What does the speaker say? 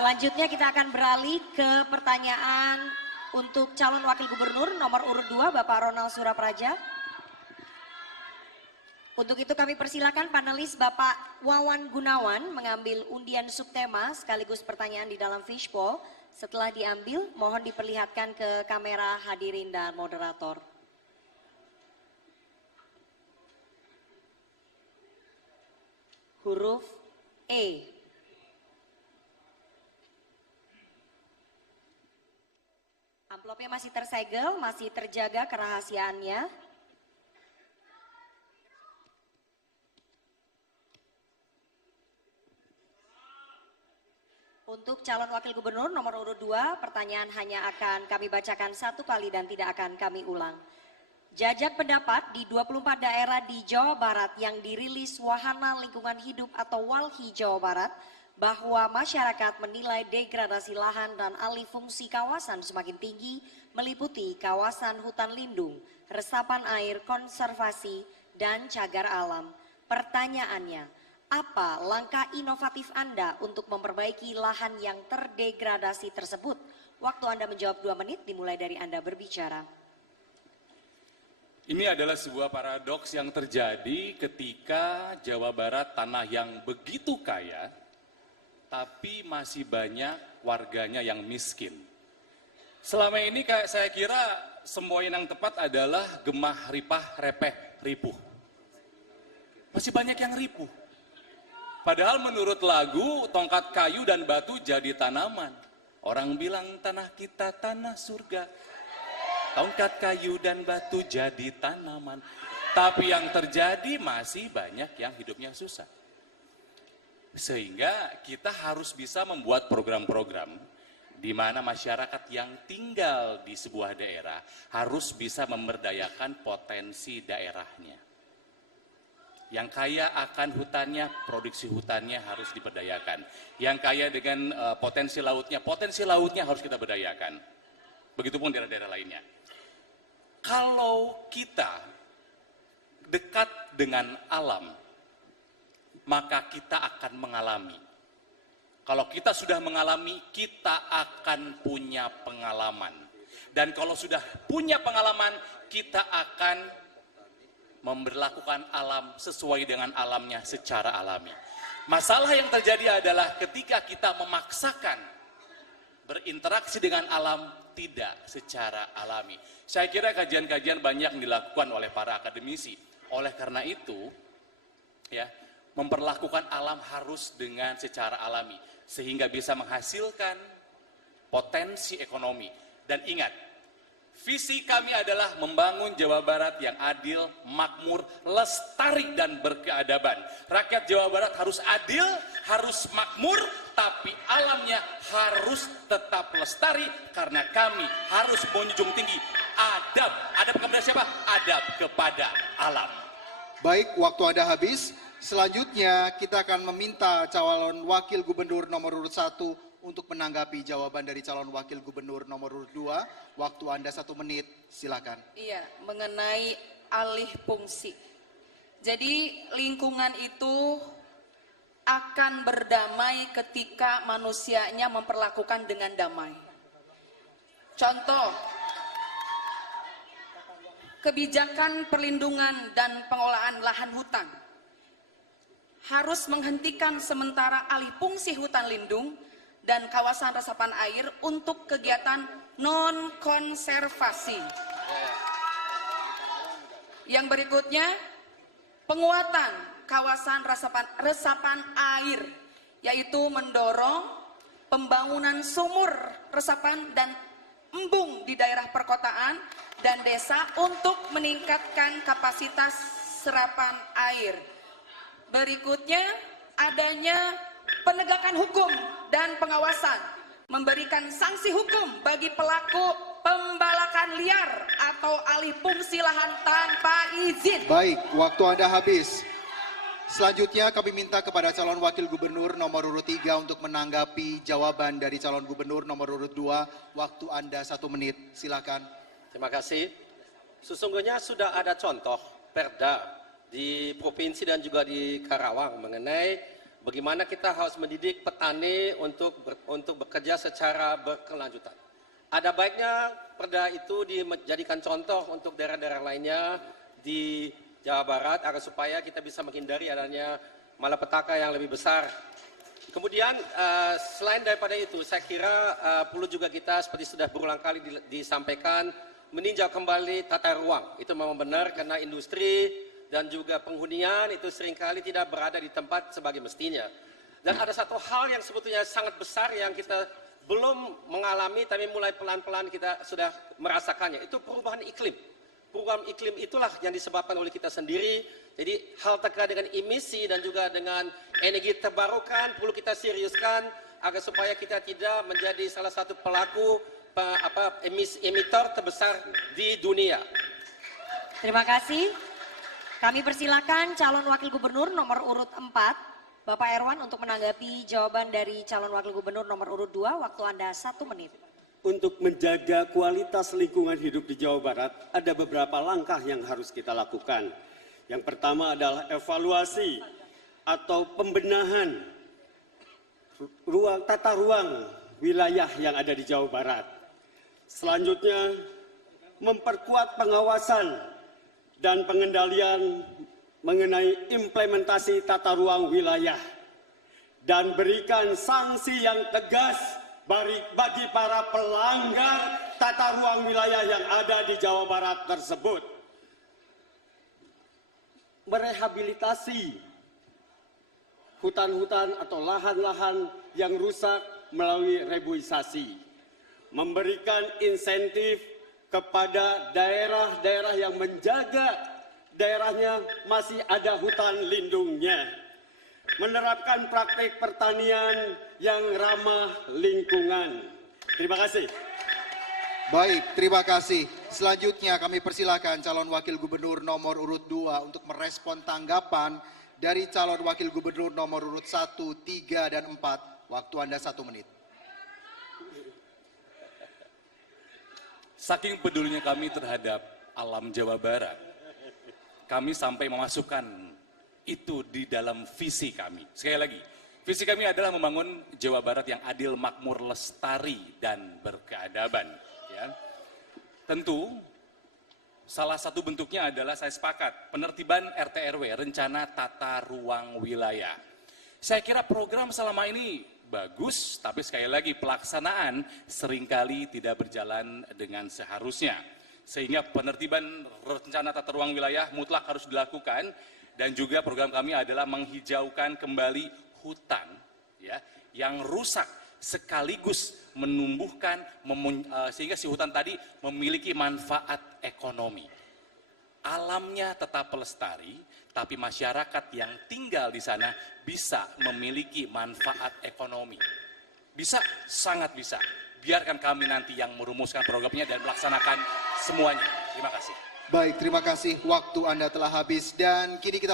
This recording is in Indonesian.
Selanjutnya kita akan beralih ke pertanyaan untuk calon wakil gubernur nomor urut 2 Bapak Ronald Surapraja. Untuk itu kami persilakan panelis Bapak Wawan Gunawan mengambil undian subtema sekaligus pertanyaan di dalam fishbowl. Setelah diambil mohon diperlihatkan ke kamera hadirin dan moderator. Huruf E. Amplopnya masih tersegel, masih terjaga kerahasiaannya. Untuk calon wakil gubernur nomor urut 2, pertanyaan hanya akan kami bacakan satu kali dan tidak akan kami ulang. Jajak pendapat di 24 daerah di Jawa Barat yang dirilis Wahana Lingkungan Hidup atau WALHI Jawa Barat, bahwa masyarakat menilai degradasi lahan dan alih fungsi kawasan semakin tinggi, meliputi kawasan hutan lindung, resapan air, konservasi, dan cagar alam. Pertanyaannya, apa langkah inovatif Anda untuk memperbaiki lahan yang terdegradasi tersebut? Waktu Anda menjawab 2 menit dimulai dari Anda berbicara. Ini adalah sebuah paradoks yang terjadi ketika Jawa Barat, tanah yang begitu kaya, tapi masih banyak warganya yang miskin. Selama ini saya kira semboyan yang tepat adalah gemah ripah repeh ripuh. Masih banyak yang ripuh. Padahal menurut lagu tongkat kayu dan batu jadi tanaman. Orang bilang tanah kita tanah surga. Tongkat kayu dan batu jadi tanaman. Tapi yang terjadi masih banyak yang hidupnya susah. Sehingga kita harus bisa membuat program-program di mana masyarakat yang tinggal di sebuah daerah harus bisa memberdayakan potensi daerahnya. Yang kaya akan hutannya, produksi hutannya harus diberdayakan. Yang kaya dengan potensi lautnya harus kita berdayakan. Begitupun daerah-daerah lainnya. Kalau kita dekat dengan alam, maka kita akan mengalami. Kalau kita sudah mengalami, kita akan punya pengalaman. Dan kalau sudah punya pengalaman, kita akan memberlakukan alam sesuai dengan alamnya secara alami. Masalah yang terjadi adalah ketika kita memaksakan berinteraksi dengan alam tidak secara alami. Saya kira kajian-kajian banyak yang dilakukan oleh para akademisi. Oleh karena itu, ya, memperlakukan alam harus dengan secara alami sehingga bisa menghasilkan potensi ekonomi. Dan ingat, visi kami adalah membangun Jawa Barat yang adil, makmur, lestari dan berkeadaban. Rakyat Jawa Barat harus adil, harus makmur, tapi alamnya harus tetap lestari karena kami harus menjunjung tinggi adab. Adab kepada siapa? Adab kepada alam. Baik, waktu Anda habis. Selanjutnya kita akan meminta calon wakil gubernur nomor urut 1 untuk menanggapi jawaban dari calon wakil gubernur nomor urut 2. Waktu Anda 1 menit, silakan. Iya, mengenai alih fungsi. Jadi lingkungan itu akan berdamai ketika manusianya memperlakukan dengan damai. Contoh, kebijakan perlindungan dan pengelolaan lahan hutan harus menghentikan sementara alih fungsi hutan lindung dan kawasan resapan air untuk kegiatan non-konservasi. Yang berikutnya, penguatan kawasan resapan air, yaitu mendorong pembangunan sumur resapan dan embung di daerah perkotaan dan desa untuk meningkatkan kapasitas serapan air. Berikutnya, adanya penegakan hukum dan pengawasan, memberikan sanksi hukum bagi pelaku pembalakan liar atau alih fungsi lahan tanpa izin. Baik, waktu Anda habis. Selanjutnya kami minta kepada calon wakil gubernur nomor urut 3 untuk menanggapi jawaban dari calon gubernur nomor urut 2. Waktu Anda 1 menit, silakan. Terima kasih. Sesungguhnya sudah ada contoh perda di provinsi dan juga di Karawang mengenai bagaimana kita harus mendidik petani untuk bekerja secara berkelanjutan. Ada baiknya perda itu dijadikan contoh untuk daerah-daerah lainnya di Jawa Barat agar supaya kita bisa menghindari adanya malapetaka yang lebih besar. Kemudian selain daripada itu, saya kira perlu juga kita seperti sudah berulang kali disampaikan meninjau kembali tata ruang. Itu memang benar karena industri dan juga penghunian itu seringkali tidak berada di tempat sebagai mestinya. Dan ada satu hal yang sebetulnya sangat besar yang kita belum mengalami tapi mulai pelan-pelan kita sudah merasakannya. Itu perubahan iklim. Perubahan iklim itulah yang disebabkan oleh kita sendiri. Jadi hal terkait dengan emisi dan juga dengan energi terbarukan perlu kita seriuskan agar supaya kita tidak menjadi salah satu pelaku emitor terbesar di dunia. Terima kasih. Kami persilakan calon wakil gubernur nomor urut 4, Bapak Erwan, untuk menanggapi jawaban dari calon wakil gubernur nomor urut 2. Waktu Anda 1 menit. Untuk menjaga kualitas lingkungan hidup di Jawa Barat, ada beberapa langkah yang harus kita lakukan. Yang pertama adalah evaluasi atau pembenahan tata ruang wilayah yang ada di Jawa Barat. Selanjutnya, memperkuat pengawasan dan pengendalian mengenai implementasi tata ruang wilayah dan berikan sanksi yang tegas bagi para pelanggar tata ruang wilayah yang ada di Jawa Barat tersebut. Merehabilitasi hutan-hutan atau lahan-lahan yang rusak melalui reboisasi. Memberikan insentif kepada daerah-daerah yang menjaga daerahnya masih ada hutan lindungnya. Menerapkan praktik pertanian yang ramah lingkungan. Terima kasih. Baik, terima kasih. Selanjutnya kami persilakan calon wakil gubernur nomor urut 2 untuk merespon tanggapan dari calon wakil gubernur nomor urut 1, 3, dan 4. Waktu Anda 1 menit. Saking pedulinya kami terhadap alam Jawa Barat, kami sampai memasukkan itu di dalam visi kami. Sekali lagi, visi kami adalah membangun Jawa Barat yang adil, makmur, lestari, dan berkeadaban. Ya. Tentu, salah satu bentuknya adalah saya sepakat, penertiban RT/RW, rencana tata ruang wilayah. Saya kira program selama ini bagus, tapi sekali lagi pelaksanaan seringkali tidak berjalan dengan seharusnya. Sehingga penertiban rencana tata ruang wilayah mutlak harus dilakukan, dan juga program kami adalah menghijaukan kembali hutan ya, yang rusak sekaligus menumbuhkan sehingga si hutan tadi memiliki manfaat ekonomi. Alamnya tetap pelestari, tapi masyarakat yang tinggal di sana bisa memiliki manfaat ekonomi. Bisa, sangat bisa. Biarkan kami nanti yang merumuskan programnya dan melaksanakan semuanya. Terima kasih. Baik, terima kasih. Waktu Anda telah habis dan kini kita